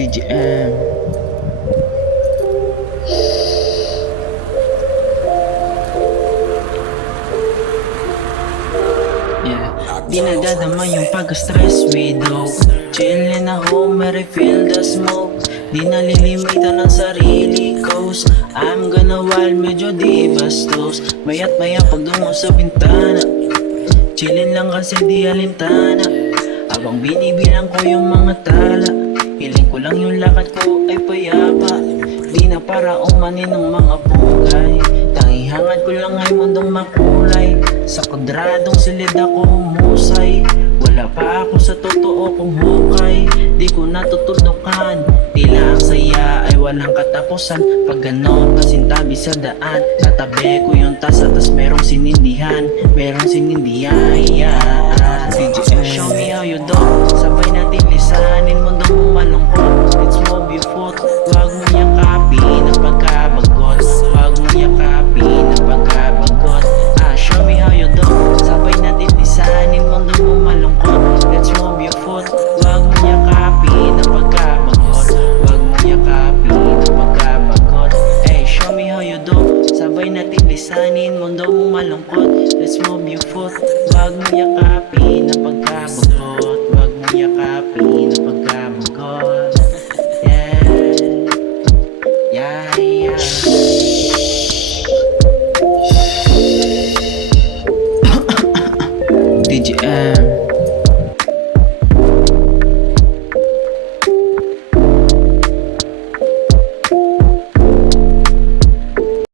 TGM. Di nadadama yung pagka-stress widow. Chillin' na home, may refill the smoke. Di nalilimitan ang sarili ko. I'm gonna wild, medyo di bastos. Mayat maya pagdungo sa bintana. Chillin' lang kasi di alintana. Habang binibilang ko yung mga tala. Hiling ko lang yung lakad ko ay payapa. Di na para umanin ng mga bugay. Tangihangad ko lang ay mundong makulay. Sa kwadradong silid ako humusay. Wala pa ako sa totoo kong hukay. Di ko natutudukan. Tila ang saya ay walang katapusan. Pag ganon pasintabi sa daan. Tatabi ko yung tasa tas merong sinindihan. Merong sinindihan, yeah. Show me how you do. Sabay natin lisanin mundong malungkot. Let's move your foot. Huwag mo yakapin ang pagkabagot. Huwag mo yakapin ang pagkabagot. Show me how you do. Sabay natin lisanin mundong malungkot. Let's move your foot. Huwag mo yakapin ang pagkabagot. Huwag mo yakapin ang pagkabagot. Hey, show me how you do. Sabay natin lisanin mundong malungkot. Let's move your foot. Huwag mo yakapin ang pagkabagot. Huwag mo yakapin ang pagkabagot. Yeah, yeah, yeah.